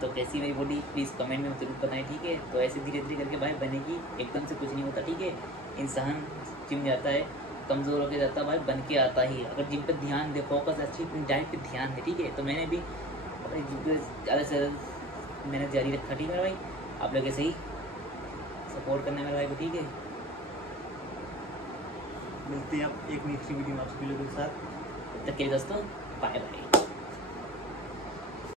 तो कैसी मेरी बॉडी प्लीज़ कमेंट में जरूर बताएं, ठीक है। तो ऐसे धीरे धीरे करके भाई बनेगी, एकदम से कुछ नहीं होता, ठीक है। इंसान जिम जाता है, कमज़ोर होकर जाता है भाई, बन के आता ही है। अगर जिम पे ध्यान दे, फोकस अच्छी अपनी डाइट पे ध्यान दे, ठीक है। तो मैंने भी अपने जिम पे ज़्यादा से ज़्यादा मेहनत जारी रखा, ठीक है भाई। आप लोग ऐसे ही सपोर्ट करना मेरे भाई को, ठीक है। मिलते हैं आप एक नेक्स्ट वीडियो में आपसे के साथ। तब तक के लिए दोस्तों बाय बाय।